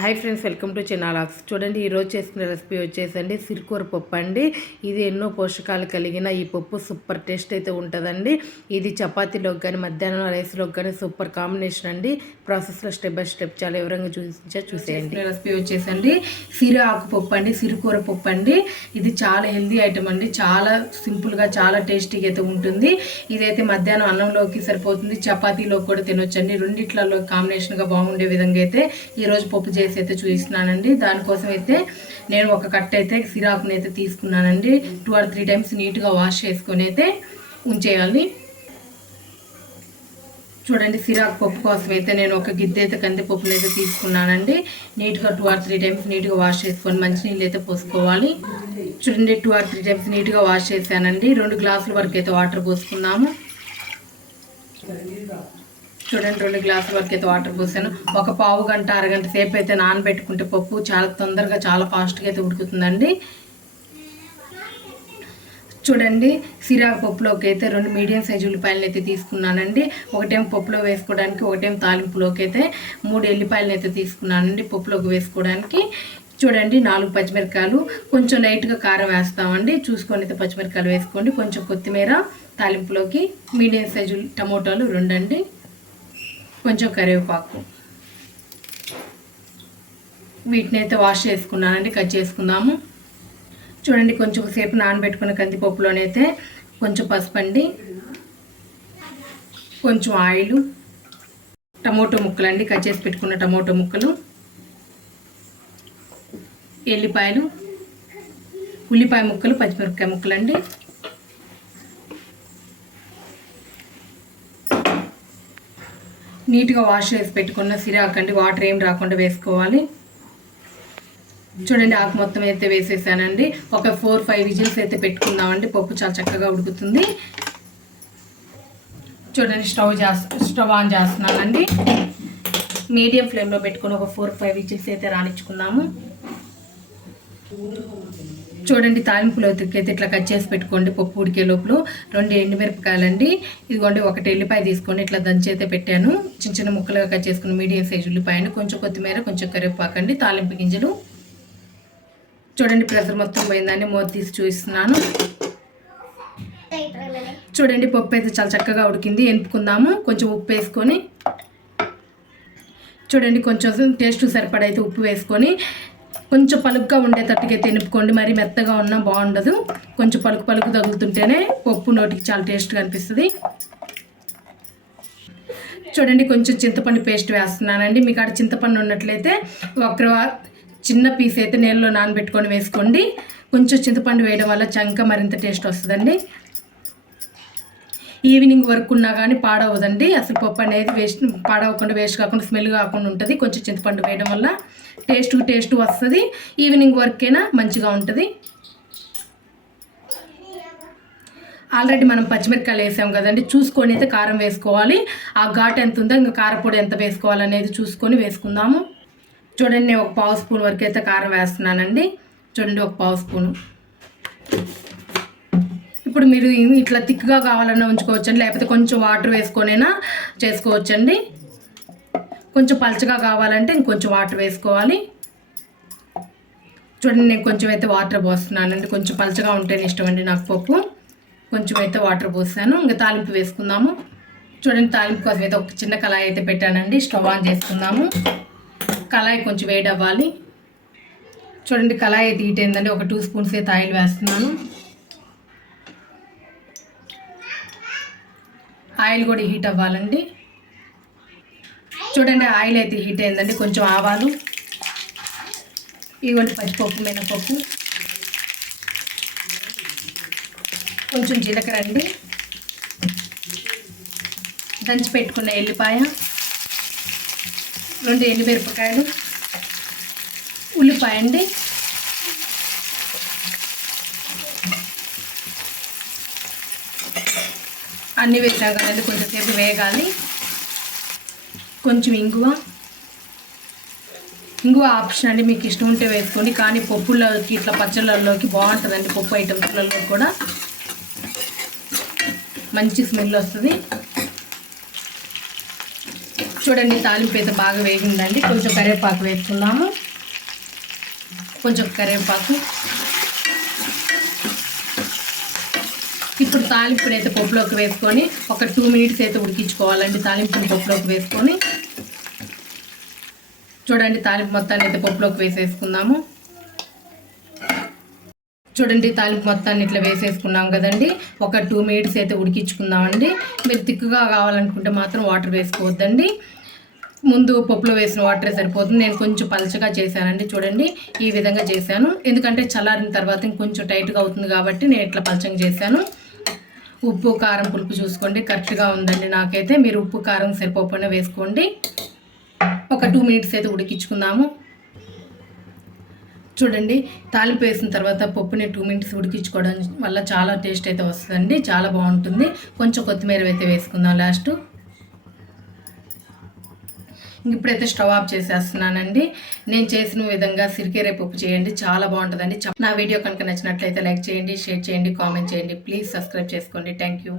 Hi friends welcome to చిన్నాలాక్స్ చూడండి ఈరోజు చేసిన రెసిపీ వచ్చేసండి సిరికూర పప్పు అండి. ఇది ఎన్నో పోషకాలు కలిగిన ఈ పప్పు సూపర్ టేస్ట్ అయితే ఉంటుందండి. ఇది చపాతీలోకి కానీ మధ్యాహ్నం రైస్లోకి కానీ సూపర్ కాంబినేషన్ అండి. ప్రాసెస్లో స్టెప్ బై స్టెప్ చాలా వివరంగా చూపించా చూసేయండి. రెసిపీ వచ్చేసండి సిరి ఆకు పప్పు అండి సిరికూర పప్పు అండి. ఇది చాలా హెల్దీ ఐటమ్ అండి చాలా సింపుల్గా చాలా టేస్టీగా అయితే ఉంటుంది. ఇదైతే మధ్యాహ్నం అన్నంలోకి సరిపోతుంది చపాతీలోకి కూడా తినొచ్చండి. రెండిట్లలో కాంబినేషన్గా బాగుండే విధంగా అయితే ఈరోజు పప్పు చేసి అయితే చూపిస్తున్నానండి. దానికోసం అయితే నేను ఒక కట్ అయితే సిరాకుని అయితే తీసుకున్నానండి. టూ ఆర్ త్రీ టైమ్స్ నీట్గా వాష్ చేసుకొని అయితే ఉంచేయాలి. చూడండి సిరాకు పప్పు కోసం అయితే నేను ఒక గిద్దె అయితే కందిపప్పులు అయితే తీసుకున్నానండి. నీట్గా టూ ఆర్ త్రీ టైమ్స్ నీట్గా వాష్ చేసుకొని మంచినీళ్ళు అయితే పోసుకోవాలి. చూడండి టూ ఆర్ త్రీ టైమ్స్ నీట్గా వాష్ చేశానండి. రెండు గ్లాసుల వరకు అయితే వాటర్ పోసుకున్నాము. చూడండి రెండు గ్లాసుల వరకు అయితే వాటర్ పోసాను. ఒక పావు గంట అరగంట సేపు అయితే నానబెట్టుకుంటే పప్పు చాలా తొందరగా చాలా ఫాస్ట్గా అయితే ఉడుకుతుందండి. చూడండి సిరాకు పప్పులోకి అయితే రెండు మీడియం సైజు ఉల్లిపాయలను అయితే తీసుకున్నానండి. ఒకటేం పప్పులో వేసుకోవడానికి ఒకటేం తాలింపులోకి అయితే మూడు ఎల్లిపాయలను అయితే తీసుకున్నానండి పప్పులోకి వేసుకోవడానికి. చూడండి నాలుగు పచ్చిమిరకాయలు. కొంచెం లైట్గా కారం వేస్తామండి. చూసుకొని అయితే పచ్చిమిరకాయలు వేసుకోండి. కొంచెం కొత్తిమీర తాలింపులోకి మీడియం సైజు టమోటాలు రెండండి. కొంచెం కరివేపాకు. వీటిని అయితే వాష్ చేసుకున్నానండి కట్ చేసుకుందాము. చూడండి కొంచెం సేపు నానబెట్టుకున్న కందిపప్పులోనైతే కొంచెం పసుపు అండి కొంచెం ఆయిల్ టమోటో ముక్కలు అండి కట్ చేసి పెట్టుకున్న టమోటో ముక్కలు ఎల్లిపాయలు ఉల్లిపాయ ముక్కలు పచ్చిమిరపకాయ ముక్కలు అండి నీట్గా వాష్ చేసి పెట్టుకున్న సిరాకండి వాటర్ ఏం రాకుండా వేసుకోవాలి. చూడండి ఆకు మొత్తం అయితే వేసేసానండి. ఒక ఫోర్ ఫైవ్ విజిల్స్ అయితే పెట్టుకుందామండి. పప్పు చాలా చక్కగా ఉడుకుతుంది. చూడండి స్టవ్ చేస్తా స్టవ్ ఆన్ చేస్తున్నానండి. మీడియం ఫ్లేమ్లో పెట్టుకుని ఒక ఫోర్ ఫైవ్ విజిల్స్ అయితే రాణించుకుందాము చూడండి తాలింపులో అయితే ఇట్లా కట్ చేసి పెట్టుకోండి పప్పు ఉడికే లోపల. రెండు ఎండుమిరపకాయలండి. ఇదిగోండి ఒకటి ఎల్లిపాయ తీసుకోండి. ఇట్లా దంచి అయితే పెట్టాను. చిన్న చిన్న ముక్కలుగా కట్ చేసుకుని మీడియం సైజ్ ఉల్లిపాయను. కొంచెం కొత్తిమీర కొంచెం కరివేపాకండి తాలింపు గింజలు. చూడండి ప్రెషర్ మొత్తం పోయిందని మూత తీసి చూపిస్తున్నాను. చూడండి పప్పు అయితే చాలా చక్కగా ఉడికింది. ఎనుపుకుందాము కొంచెం ఉప్పు వేసుకొని. చూడండి కొంచెం టేస్ట్ సరిపడా అయితే ఉప్పు వేసుకొని. కొంచెం పలుగ్గా ఉండేటట్టుగా తినుపుకోండి మరి మెత్తగా ఉన్నా బాగుండదు. కొంచెం పలుకు పలుకు తగులుతుంటేనే పప్పు నోటికి చాలా టేస్ట్గా అనిపిస్తుంది. చూడండి కొంచెం చింతపండు పేస్ట్ వేస్తున్నానండి. మీకు ఆడ చింతపండు ఉన్నట్లయితే ఒక చిన్న పీస్ అయితే నీళ్ళలో నానబెట్టుకొని వేసుకోండి. కొంచెం చింతపండు వేయడం వల్ల చంక మరింత టేస్ట్ వస్తుందండి. ఈవినింగ్ వర్క్ ఉన్నా కానీ పాడవదండి. అసలు పప్పు అనేది వేస్ట్ పాడవకుండా వేస్ట్ కాకుండా స్మెల్ కాకుండా ఉంటుంది. కొంచెం చింతపండు వేయడం వల్ల టేస్ట్ టేస్ట్ వస్తుంది. ఈవినింగ్ వర్క్ అయినా మంచిగా ఉంటుంది. ఆల్రెడీ మనం పచ్చిమిరపకాయలు వేసాం కదండి. చూసుకొని అయితే కారం వేసుకోవాలి. ఆ ఘాట్ ఎంత ఉందో ఇంకా కారపొడి ఎంత వేసుకోవాలనేది చూసుకొని వేసుకుందాము. చూడండి నేను ఒక పావు స్పూన్ వరకు అయితే కారం వేస్తున్నానండి. చూడండి ఒక పావు స్పూను. ఇప్పుడు మీరు ఇట్లా థిక్గా కావాలన్నా ఉంచుకోవచ్చండి. లేకపోతే కొంచెం వాటర్ వేసుకొనైనా చేసుకోవచ్చండి. కొంచెం పలచగా కావాలంటే ఇంకొంచెం వాటర్ వేసుకోవాలి. చూడండి నేను కొంచెం అయితే వాటర్ పోస్తున్నానండి కొంచెం పలచగా ఉంటేనే ఇష్టం అండి నాకు పప్పు. కొంచెం అయితే వాటర్ పోసాను ఇంకా తాలింపు వేసుకుందాము. చూడండి తాలింపు కోసం అయితే ఒక చిన్న కళాయి అయితే పెట్టానండి. స్టవ్ ఆన్ చేసుకుందాము. కళాయి కొంచెం వేడి అవ్వాలి చూడండి కళాయి అయితే హీట్ అయిందండి. ఒక టూ స్పూన్స్ అయితే ఆయిల్ వేస్తున్నాను. ఆయిల్ కూడా హీట్ అవ్వాలండి. చూడండి ఆయిల్ అయితే హీట్ అయిందండి. కొంచెం ఆవాలు ఇవ్వండి పచ్చిపప్పు మినపప్పు. కొంచెం జీలకర్ర అండి. దంచి పెట్టుకున్న ఎల్లిపాయ రెండు ఎండుమిరపకాయలు ఉల్లిపాయ అండి. అన్నీ వేసాక కదండి కొంచెంసేపు వేగాలి. కొంచెం ఇంగువ. ఇంగువ ఆప్షన్ అండి మీకు ఇష్టం ఉంటే వేసుకోండి. కానీ పప్పుల్లోకి ఇట్లా పచ్చళ్ళల్లోకి బాగుంటుందండి పప్పు ఐటమ్స్లలో కూడా. మంచి స్మెల్ వస్తుంది. చూడండి తాలింపు అయితే బాగా వేగిందండి. కొంచెం కరివేపాకు వేసుకుందాము. కొంచెం కరివేపాకు. ఇప్పుడు తాలింపుని అయితే పప్పులోకి వేసుకొని ఒక టూ మినిట్స్ అయితే ఉడికించుకోవాలండి. తాలింపుని పప్పులోకి వేసుకొని చూడండి తాలింపు మొత్తాన్ని అయితే పప్పులోకి వేసేసుకుందాము చూడండి తాలింపు మొత్తాన్ని ఇట్లా వేసేసుకున్నాం కదండి. ఒక టూ మినిట్స్ అయితే ఉడికించుకుందామండి. మీరు తిక్కుగా కావాలనుకుంటే మాత్రం వాటర్ వేసుకోవద్దండి. ముందు పప్పులో వేసిన వాటరే సరిపోతుంది. నేను కొంచెం పలచగా చేశానండి. చూడండి ఈ విధంగా చేశాను. ఎందుకంటే చల్లారిన తర్వాత ఇంకొంచెం టైట్గా అవుతుంది కాబట్టి నేను ఇట్లా పలచగా చేశాను. ఉప్పు కారం పులుపు చూసుకోండి. కరెక్ట్గా ఉందండి నాకైతే. మీరు ఉప్పు కారం సరిపోకుండా వేసుకోండి. ఒక టూ మినిట్స్ అయితే ఉడికించుకుందాము. చూడండి తాలింపు వేసిన తర్వాత పప్పుని టూ మినిట్స్ ఉడికించుకోవడం వల్ల చాలా టేస్ట్ అయితే వస్తుందండి. చాలా బాగుంటుంది. కొంచెం కొత్తిమీర అయితే వేసుకుందాం లాస్ట్. ఇప్పుడైతే స్టవ్ ఆఫ్ చేసేస్తున్నానండి. నేను చేసిన విధంగా సిరికేరే పప్పు చేయండి. చాలా బాగుంటుందండి. నా వీడియో కనుక నచ్చినట్లయితే లైక్ చేయండి షేర్ చేయండి కామెంట్ చేయండి. ప్లీజ్ సబ్స్క్రైబ్ చేసుకోండి. Thank you.